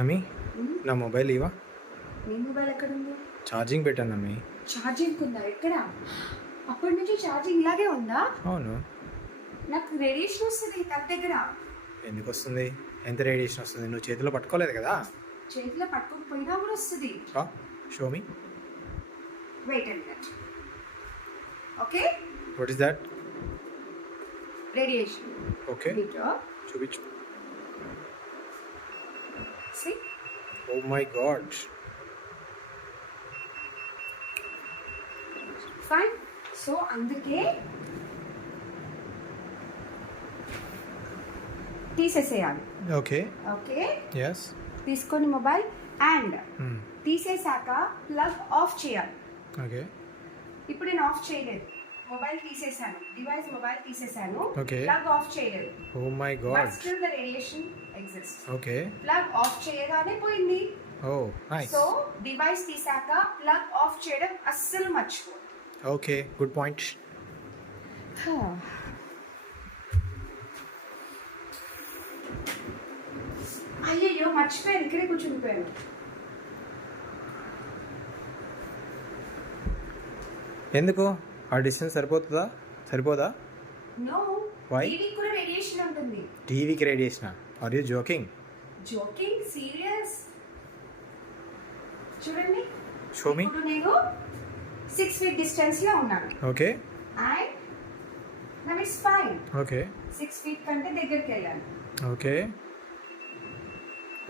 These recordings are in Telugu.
అమ్మి నా మొబైల్ ఇవా నీ మొబైల్ ఎక్కడ ఉంది ఛార్జింగ్ పెట్టాను అమ్మి ఛార్జింగ్ ఉందా? ఎక్కడ? అప్పటి నుంచి ఛార్జింగ్ ఇలాగే ఉందా? అవును. నాకు రేడియేషన్ వస్తుంది తన దగ్గర. ఎందుకు వస్తుంది? ఎంత రేడియేషన్ వస్తుంది? నువ్వు చేతిలో పట్టుకోలేదు కదా? చేతిలో పట్టుకోకపోయినా కూడా వస్తుంది. Show me wait and minute okay what is that radiation okay చూపించు. See oh my God fine so అందుకే తీసేసేయాలి. ఓకే ఓకే ఎస్ తీసుకొని మొబైల్ అండ్ తీసేసాక ప్లగ్ ఆఫ్ చేయాలి. ఓకే ఇప్పుడు నేను ఆఫ్ చేయలేదు. మొబైల్ తీసేసాను డివైస్ మొబైల్ తీసేసాను. ప్లగ్ ఆఫ్ చేయలేదు. ఓ my God. Still the radiation exist. Okay. Plug off చేయగానే పోయింది. Oh nice. సో డివైస్ తీసాక ప్లగ్ ఆఫ్ చేయడం అస్సలు మర్చిపో ఓకే గుడ్ పాయింట్. అయ్యయ్యో మర్చిపోయాను. ఇక్కడే కూర్చుండిపోయాను. ఎందుకు? ఆ డిస్టెన్స్ సరిపోతుందా? సరిపోదా? రేడియేషన్ ఉంటుంది. టీవీకి radiation are you joking joking serious చూడండి. షో మీ నేను సిక్స్ ఫీట్ డిస్టెన్స్లో ఉన్నాను. Okay and now it's fine okay six feet కంటే దగ్గరికి వెళ్ళాను. ఓకే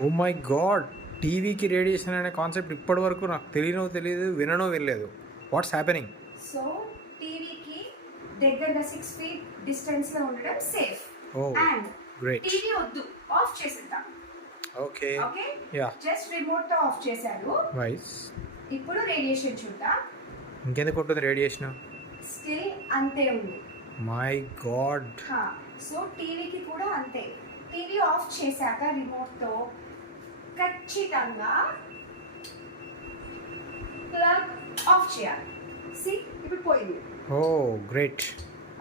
ఓ మై గాడ్ టీవీకి రేడియేషన్ అనే కాన్సెప్ట్ ఇప్పటి వరకు నాకు తెలియనో తెలియదు విననో వినలేదు వాట్స్ హ్యాపెనింగ్ సో దగ్గరగా సిక్స్ ఫీట్ డిస్టెన్స్లో ఉండడం సేఫ్ అండ్. టీవీ వద్దు ఆఫ్ చేసేద్దాం. ఓకే ఓకే యా జస్ట్ రిమోట్తో ఆఫ్ చేశారు. వైస్ ఇప్పుడు రేడియేషన్ చూద్దాం. ఇంకెందుకు ఉంటుంది రేడియేషన్ స్టిల్ అంతే ఉంది. మై గాడ్ సో టీవీకి కూడా అంతే. టీవీ ఆఫ్ చేశాక రిమోట్తో ఖచ్చితంగా ప్లగ్ ఆఫ్ చేయాలి. సి ఇప్పుడు పోయింది. ఓ great.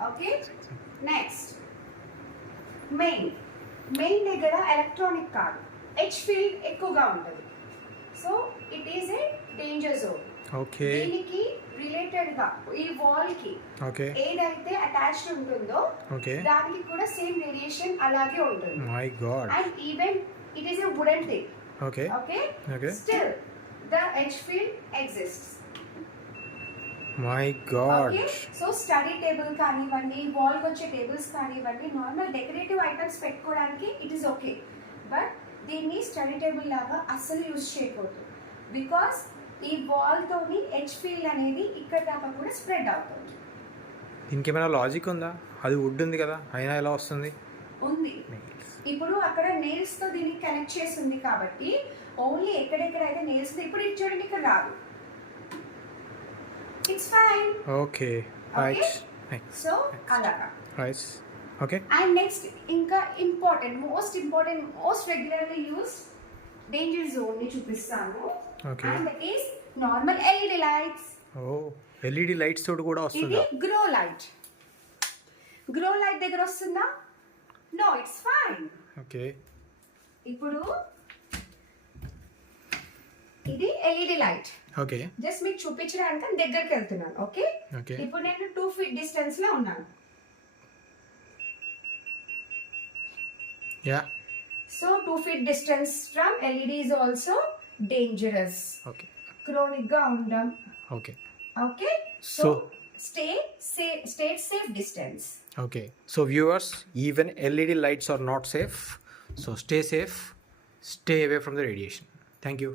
Okay next main main దగ్గర ఎలక్ట్రానిక్ కాదు హెచ్ ఫీల్డ్ ఎక్కువగా ఉంటుంది. So it is a danger zone okay దీనికి రిలేటెడ్గా ఈ వాల్కి ఓకే ఏదైతే అటాచ్డ్ ఉంటుందో ఓకే దానికి కూడా సేమ్ రేడియేషన్ అలాగే ఉంటుంది. My God and even it is a wooden thing okay okay okay still the H field exist my God so study table కానివ్వండి వాల్ వచ్చే టేబుల్స్ కానివ్వండి నార్మల్ డెకరేటివ్ ఐటమ్స్ పెట్టుకోవడానికి ఇట్ ఈస్ ఓకే బట్ దీన్ని స్టడీ టేబుల్ లాగా అస్సలు యూజ్ చేయకూడదు. బికాస్ ఈ వాల్ తోని హెచ్ ఫీల్డ్ అనేది ఇక్కడ దాకా కూడా స్ప్రెడ్ అవుతుంది. దీనికి ఏమైనా లాజిక్ ఉందా? అది వుడ్ ఉంది కదా అయినా ఎలా వస్తుంది? ఉంది. ఇప్పుడు అక్కడ నెయిల్స్తో దీన్ని కనెక్ట్ చేసి ఉంది కాబట్టి ఓన్లీ ఎక్కడెక్కడైతే నెయిల్స్ ఇప్పుడు ఇది చూడండి ఇక్కడ రాదు. It's fine okay right so అలాగా రైట్ ఓకే అండ్ నెక్స్ట్ ఇంకా important most important most regularly use danger జోన్ని చూపిస్తాను Okay. And that is normal LED lights oh LED lights తోటి కూడా ఇది వస్తుందా గ్రో లైట్ గ్రో లైట్ దగ్గర వస్తుందా? నో ఇట్స్ ఫైన్ ఓకే ఇప్పుడు ఇది ఎల్ఈడి లైట్ ఓకే జస్ట్ మీకు చూపించడానికి దగ్గరికి వెళ్తున్నాను ఓకే Okay. ఇప్పుడు నేను టూ ఫీట్ డిస్టెన్స్లో ఉన్నాను. Yeah so two feet distance from LED is also dangerous okay క్రోనిక్గా ఉండడం okay okay so So- stay safe stay safe distance Okay, so viewers, even LED lights are not safe. So stay safe, stay away from the radiation. Thank you.